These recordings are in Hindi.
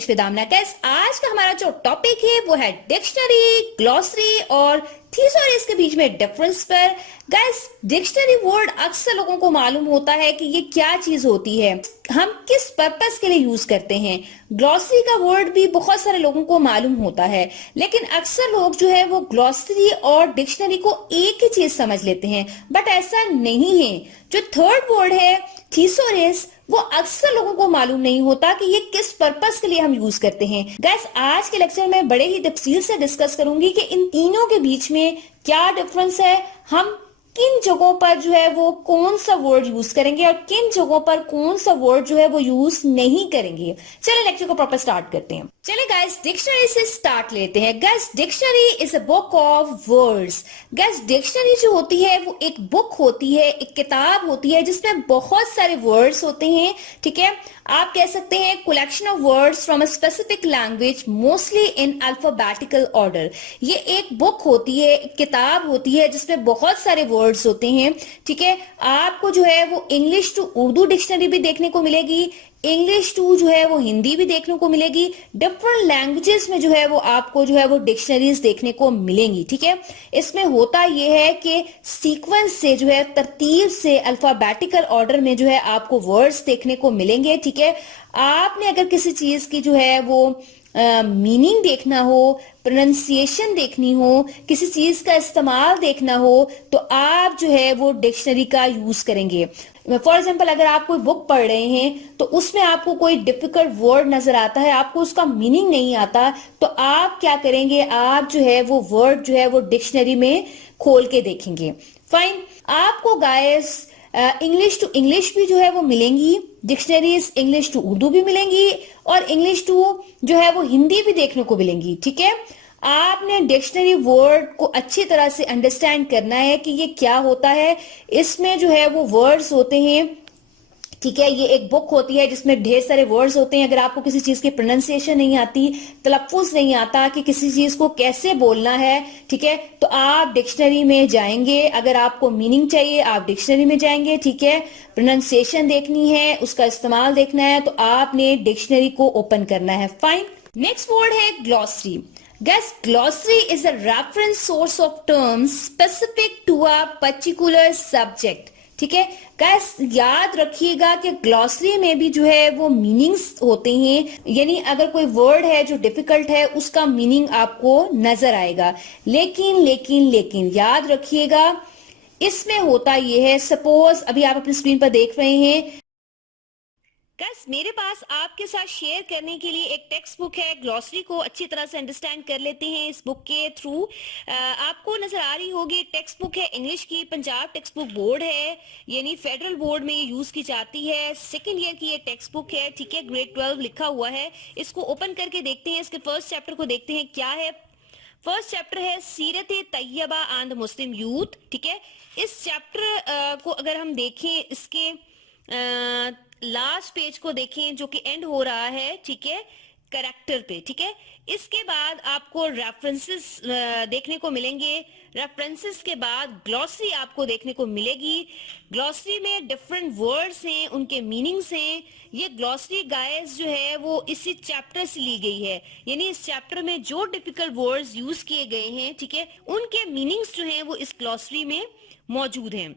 English with Amna. गाइस आज का हमारा जो टॉपिक है वो है डिक्शनरी, ग्लॉसरी और थीसॉरिस के बीच में डिफरेंस पर। गाइस डिक्शनरी वर्ड अक्सर लोगों को मालूम होता है कि ये क्या चीज होती है, हम किस पर्पस के लिए यूज करते हैं। ग्लॉसरी का वर्ड भी बहुत सारे लोगों को मालूम होता है, लेकिन अक्सर लोग जो है वो ग्लॉसरी और डिक्शनरी को एक ही चीज समझ लेते हैं, बट ऐसा नहीं है। जो थर्ड वर्ड है थीसॉरिस, वो अक्सर लोगों को मालूम नहीं होता कि ये किस पर्पस के लिए हम यूज करते हैं। गाइस आज के लेक्चर में बड़े ही तफसील से डिस्कस करूंगी कि इन तीनों के बीच में क्या डिफरेंस है, हम किन जगहों पर जो है वो कौन सा वर्ड यूज करेंगे और किन जगहों पर कौन सा वर्ड जो है वो यूज नहीं करेंगे। चलिए लेक्चर को प्रॉपर स्टार्ट करते हैं। चलिए गाइस डिक्शनरी से स्टार्ट लेते हैं। Guys dictionary is a book of words. Guys dictionary जो होती है वो एक बुक होती है, एक किताब होती है जिसमें बहुत सारे वर्ड्स होते हैं। ठीक है, आप कह सकते हैं collection of words from a specific language mostly in alphabetical order. ये एक बुक होती है, एक किताब होती है जिसमें बहुत सारे वर्ड्स होते हैं। ठीक है, आपको जो है वो इंग्लिश टू उर्दू डिक्शनरी भी देखने को मिलेगी, इंग्लिश टू जो है वो हिंदी भी देखने को मिलेगी। डिफरेंट लैंग्वेजेस में जो है वो आपको जो है वो डिक्शनरीज देखने को मिलेंगी। ठीक है, इसमें होता ये है कि सीक्वेंस से जो है तरतीब से अल्फाबेटिकल ऑर्डर में जो है आपको वर्ड्स देखने को मिलेंगे। ठीक है, आपने अगर किसी चीज की जो है वो मीनिंग देखना हो, प्रोनाउंसिएशन देखनी हो, किसी चीज का इस्तेमाल देखना हो, तो आप जो है वो डिक्शनरी का यूज करेंगे। फॉर एग्जाम्पल अगर आप कोई बुक पढ़ रहे हैं तो उसमें आपको कोई डिफिकल्ट वर्ड नजर आता है, आपको उसका मीनिंग नहीं आता, तो आप क्या करेंगे, आप जो है वो वर्ड जो है वो डिक्शनरी में खोल के देखेंगे। फाइन, आपको गाइस इंग्लिश टू इंग्लिश भी जो है वो मिलेंगी डिक्शनरीज, इंग्लिश टू उर्दू भी मिलेंगी और इंग्लिश टू जो है वो हिंदी भी देखने को मिलेंगी। ठीक है, आपने डिक्शनरी वर्ड को अच्छी तरह से अंडरस्टैंड करना है कि ये क्या होता है। इसमें जो है वो वर्ड्स होते हैं। ठीक है, ये एक बुक होती है जिसमें ढेर सारे वर्ड्स होते हैं। अगर आपको किसी चीज की प्रोनाउंसिएशन नहीं आती, तलफ्फुज नहीं आता कि किसी चीज को कैसे बोलना है, ठीक है, तो आप डिक्शनरी में जाएंगे। अगर आपको मीनिंग चाहिए आप डिक्शनरी में जाएंगे। ठीक है, प्रोनाउंसिएशन देखनी है, उसका इस्तेमाल देखना है, तो आपने डिक्शनरी को ओपन करना है। फाइन, नेक्स्ट वर्ड है glossary. Guys, glossary is a reference source of terms specific to a particular subject. ठीक है गाइस, याद रखिएगा कि ग्लॉसरी में भी जो है वो मीनिंग्स होते हैं, यानी अगर कोई वर्ड है जो डिफिकल्ट है उसका मीनिंग आपको नजर आएगा। लेकिन याद रखिएगा इसमें होता ये है, सपोज अभी आप अपनी स्क्रीन पर देख रहे हैं गाइस, मेरे पास आपके साथ शेयर करने के लिए एक टेक्स्ट बुक है। ग्लॉसरी को अच्छी तरह से अंडरस्टैंड कर लेते हैं इस बुक के थ्रू। आपको नजर आ रही होगी टेक्स्ट बुक है इंग्लिश की, पंजाब टेक्स्ट बुक बोर्ड है, यानी फेडरल बोर्ड में ये यूज की जाती है। सेकेंड ईयर की ये टेक्स्ट बुक है। ठीक है, ग्रेड 12 लिखा हुआ है। इसको ओपन करके देखते हैं, इसके फर्स्ट चैप्टर को देखते हैं क्या है। फर्स्ट चैप्टर है सीरत तैयबा एंड मुस्लिम यूथ। ठीक है, इस चैप्टर को अगर हम देखें, इसके लास्ट पेज को देखें जो कि एंड हो रहा है, ठीक है, करेक्टर पे। ठीक है, इसके बाद आपको रेफरेंसेस देखने को मिलेंगे। रेफरेंसेस के बाद ग्लॉसरी आपको देखने को मिलेगी। ग्लॉसरी में डिफरेंट वर्ड्स हैं, उनके मीनिंग्स हैं। ये ग्लॉसरी गाइस जो है वो इसी चैप्टर से ली गई है, यानी इस चैप्टर में जो डिफिकल्ट वर्ड्स यूज किए गए हैं, ठीक है, उनके मीनिंग्स जो हैं वो इस ग्लॉसरी में मौजूद हैं।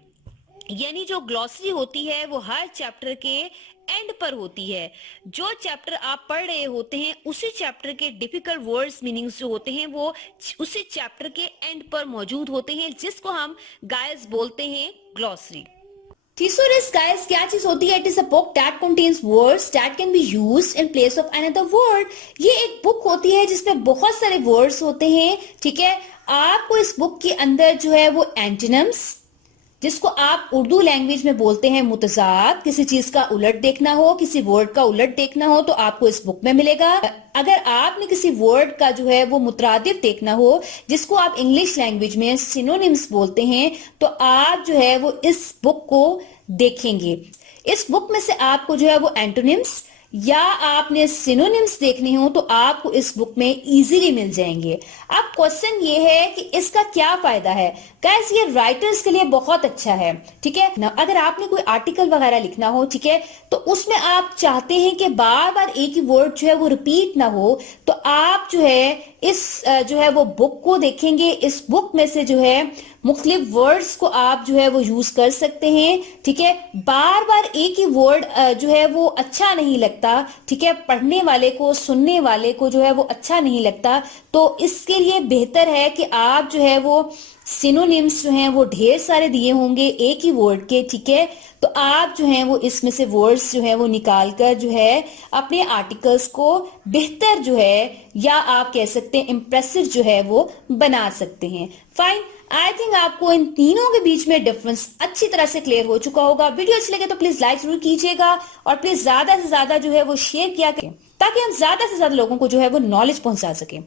यानी जो ग्लॉसरी होती है वो हर चैप्टर के एंड पर होती है। जो चैप्टर आप पढ़ रहे होते हैं उसी चैप्टर के डिफिकल्ट वर्ड्स मीनिंग्स जो होते हैं वो उसी चैप्टर के एंड पर मौजूद होते हैं, जिसको हम गाइस बोलते हैं ग्लॉसरी। Thesaurus guys क्या चीज होती है? It is a book that contains words that can be used in place of another word. ये एक बुक होती है जिसमें बहुत सारे वर्ड्स होते हैं। ठीक है, आपको इस बुक के अंदर जो है वो एंटोनिम्स, जिसको आप उर्दू लैंग्वेज में बोलते हैं मुतजाद, किसी चीज का उलट देखना हो, किसी वर्ड का उलट देखना हो तो आपको इस बुक में मिलेगा। अगर आपने किसी वर्ड का जो है वो मुतरादिफ देखना हो, जिसको आप इंग्लिश लैंग्वेज में सिनोनिम्स बोलते हैं, तो आप जो है वो इस बुक को देखेंगे। इस बुक में से आपको जो है वो एंटोनिम्स या आपने सिनोनिम्स देखने हो तो आपको इस बुक में इजीली मिल जाएंगे। अब क्वेश्चन ये है कि इसका क्या फायदा है। गाइस ये राइटर्स के लिए बहुत अच्छा है, ठीक है ना। अगर आपने कोई आर्टिकल वगैरह लिखना हो, ठीक है, तो उसमें आप चाहते हैं कि बार बार एक ही वर्ड जो है वो रिपीट ना हो, तो आप जो है इस जो है वो बुक को देखेंगे। इस बुक में से जो है मुख्तलिफ वर्ड्स को आप जो है वो यूज कर सकते हैं, ठीक है। बार बार एक ही वर्ड जो है वो अच्छा नहीं लगता, ठीक है, पढ़ने वाले को, सुनने वाले को जो है वो अच्छा नहीं लगता। तो इसके लिए बेहतर है कि आप जो है वो सिनोनिम्स जो हैं वो ढेर सारे दिए होंगे एक ही वर्ड के, ठीक है। तो आप जो हैं वो इसमें से वर्ड्स जो हैं वो निकाल कर जो है अपने आर्टिकल्स को बेहतर जो है, या आप कह सकते हैं इंप्रेसिव जो है वो बना सकते हैं। फाइन, आई थिंक आपको इन तीनों के बीच में डिफरेंस अच्छी तरह से क्लियर हो चुका होगा। वीडियो अच्छी लगे तो प्लीज लाइक जरूर कीजिएगा और प्लीज ज्यादा से ज्यादा जो है वो शेयर किया करें, ताकि हम ज्यादा से ज्यादा लोगों को जो है वो नॉलेज पहुंचा सकें।